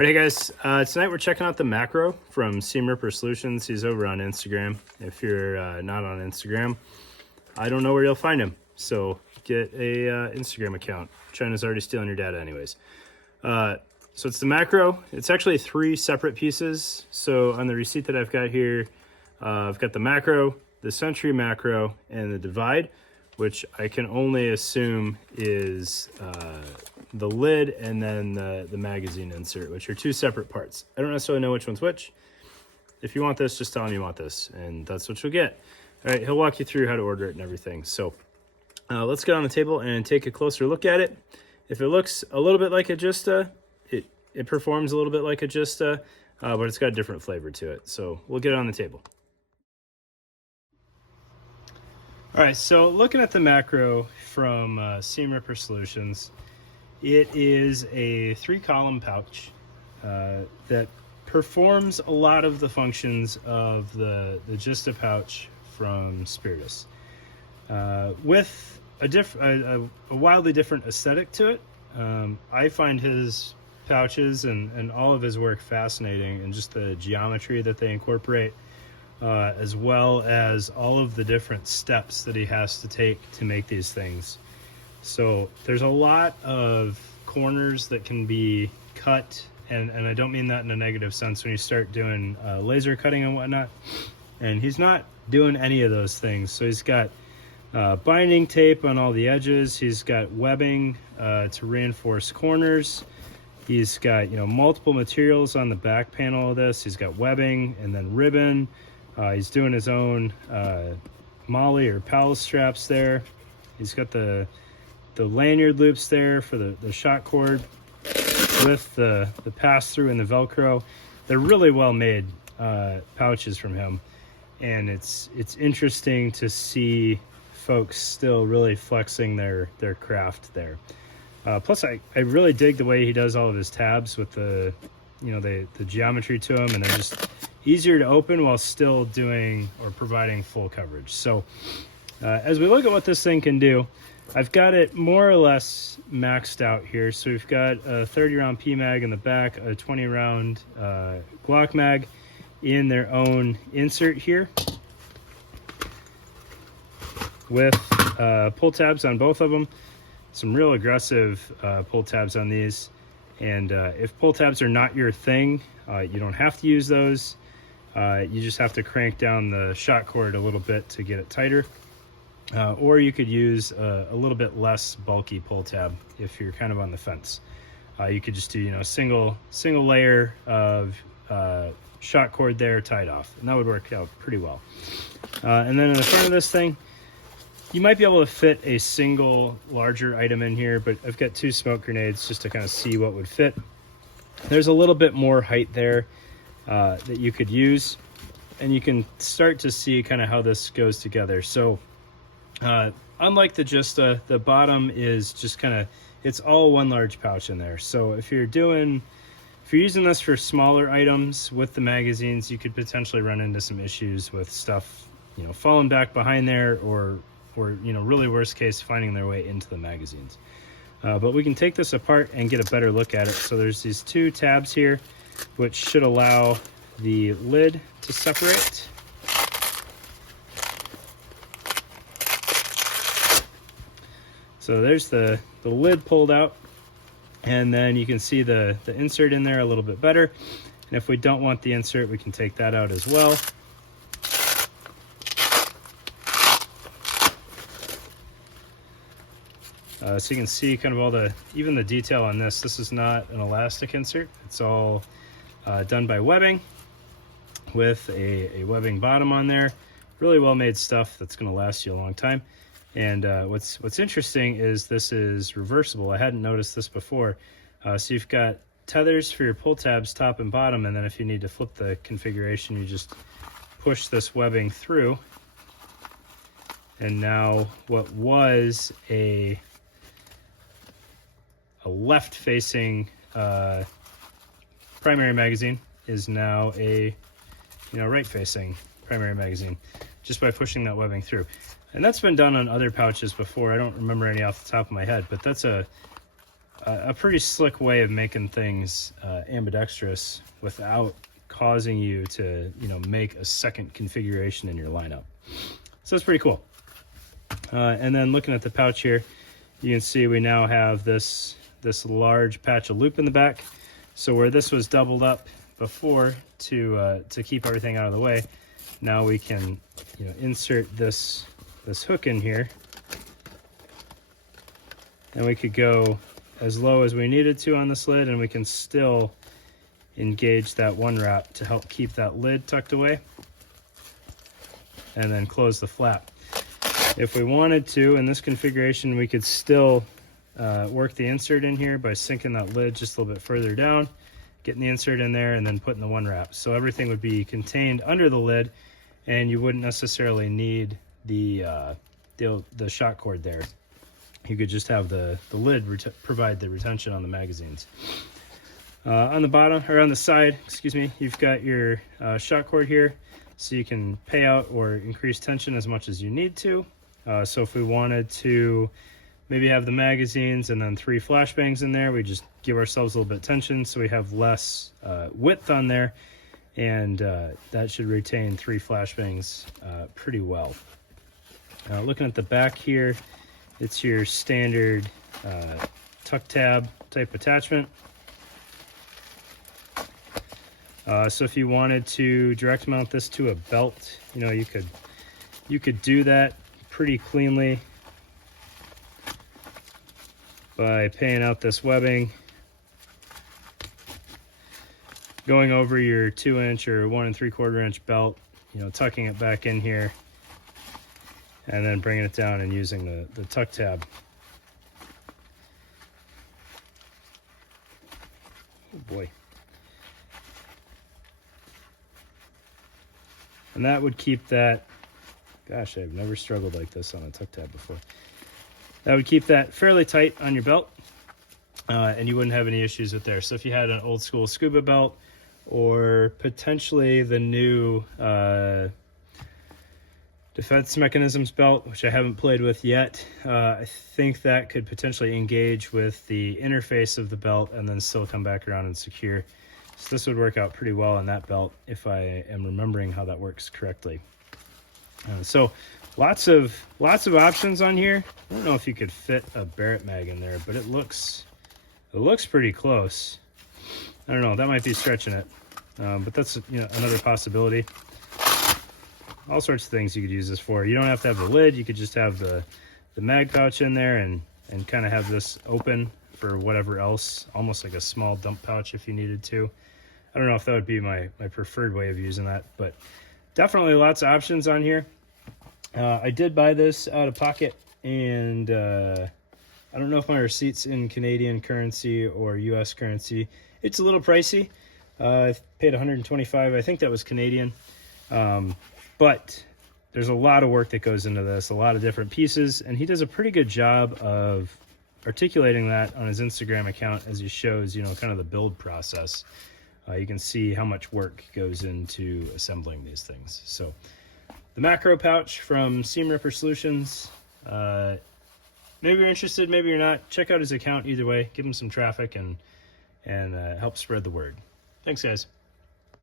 All right, hey guys. Tonight we're checking out the macro from Seam Ripper Solutions. He's over on Instagram. If you're not on Instagram, I don't know where you'll find him. So get a Instagram account. China's already stealing your data anyways. So it's the macro. It's actually 3 separate pieces. So on the receipt that I've got here, I've got the macro, the Century macro, and the divide, which I can only assume is the lid and then the magazine insert, which are 2 separate parts. I don't necessarily know which one's which. If you want this, just tell him you want this, and that's what you'll get. All right, he'll walk you through how to order it and everything. So let's get on the table and take a closer look at it. If it looks a little bit like a Gista, it performs a little bit like a Gista, but it's got a different flavor to it. So we'll get it on the table. All right, so looking at the macro from Seam Ripper Solutions, it is a 3-column pouch that performs a lot of the functions of the Gista pouch from Spiritus, with a wildly different aesthetic to it. I find his pouches and all of his work fascinating, and just the geometry that they incorporate, as well as all of the different steps that he has to take to make these things. So there's a lot of corners that can be cut, and I don't mean that in a negative sense when you start doing laser cutting and whatnot. And he's not doing any of those things. So he's got binding tape on all the edges. He's got webbing to reinforce corners. He's got, multiple materials on the back panel of this. He's got webbing and then ribbon. He's doing his own MOLLE or PAL straps there. He's got the lanyard loops there for the shot cord with the pass-through and the Velcro. They're really well made pouches from him, and it's interesting to see folks still really flexing their craft there. Plus, I really dig the way he does all of his tabs with the geometry to them, and they're just easier to open while still doing or providing full coverage. So as we look at what this thing can do, I've got it more or less maxed out here. So we've got a 30-round PMag in the back, a 20-round Glock mag in their own insert here, with pull tabs on both of them. Some real aggressive pull tabs on these. And if pull tabs are not your thing, you don't have to use those. You just have to crank down the shot cord a little bit to get it tighter. Or you could use a little bit less bulky pull tab if you're kind of on the fence. You could just do, single layer of shot cord there tied off, and that would work out pretty well. And then in the front of this thing, you might be able to fit a single larger item in here, but I've got 2 smoke grenades just to kind of see what would fit. There's a little bit more height there that you could use, and you can start to see kind of how this goes together. So unlike the Gista, the bottom is just kind of, it's all one large pouch in there. So if you're using this for smaller items with the magazines, you could potentially run into some issues with stuff, falling back behind there, or really worst case, finding their way into the magazines. But we can take this apart and get a better look at it. So there's these 2 tabs here, which should allow the lid to separate. So there's the lid pulled out, and then you can see the insert in there a little bit better. And if we don't want the insert, we can take that out as well. So you can see kind of even the detail on this. This is not an elastic insert. It's all done by webbing, with a webbing bottom on there. Really well made stuff that's going to last you a long time. And what's interesting is this is reversible. I hadn't noticed this before. So you've got tethers for your pull tabs top and bottom, and then if you need to flip the configuration, you just push this webbing through. And now what was a left-facing primary magazine is now a right-facing primary magazine, just by pushing that webbing through. And that's been done on other pouches before. I don't remember any off the top of my head, but that's a a pretty slick way of making things ambidextrous without causing you to, make a second configuration in your lineup. So it's pretty cool. And then looking at the pouch here, you can see we now have this large patch of loop in the back. So where this was doubled up before to keep everything out of the way, now we can insert this hook in here, and we could go as low as we needed to on this lid, and we can still engage that one wrap to help keep that lid tucked away, and then close the flap. If we wanted to, in this configuration, we could still work the insert in here by sinking that lid just a little bit further down, getting the insert in there, and then putting the one wrap. So everything would be contained under the lid, and you wouldn't necessarily need the shot cord there. You could just have the lid provide the retention on the magazines. On the bottom, or on the side, excuse me, you've got your shot cord here, so you can pay out or increase tension as much as you need to. So if we wanted to maybe have the magazines and then 3 flashbangs in there, we just give ourselves a little bit of tension so we have less width on there, and that should retain 3 flashbangs pretty well. Looking at the back here, it's your standard tuck tab type attachment. So if you wanted to direct mount this to a belt, you could do that pretty cleanly by paying out this webbing, going over your 2-inch or 1 3/4 inch belt, tucking it back in here, and then bringing it down and using the tuck tab. Oh boy. And that would keep that, gosh, I've never struggled like this on a tuck tab before. That would keep that fairly tight on your belt, and you wouldn't have any issues with there. So if you had an old school scuba belt, or potentially the new defense mechanisms belt, which I haven't played with yet, I think that could potentially engage with the interface of the belt and then still come back around and secure. So this would work out pretty well on that belt if I am remembering how that works correctly. So lots of options on here. I don't know if you could fit a Barrett mag in there, but it looks pretty close. I don't know, that might be stretching it, but that's another possibility. All sorts of things you could use this for. You don't have to have the lid. You could just have the mag pouch in there and kind of have this open for whatever else, almost like a small dump pouch if you needed to. I don't know if that would be my preferred way of using that, but definitely lots of options on here. I did buy this out of pocket, and I don't know if my receipt's in Canadian currency or US currency. It's a little pricey. I paid $125. I think that was Canadian. But there's a lot of work that goes into this, a lot of different pieces, and he does a pretty good job of articulating that on his Instagram account as he shows, kind of the build process. You can see how much work goes into assembling these things. So the macro pouch from Seam Ripper Solutions. Maybe you're interested, maybe you're not. Check out his account either way. Give him some traffic and help spread the word. Thanks, guys.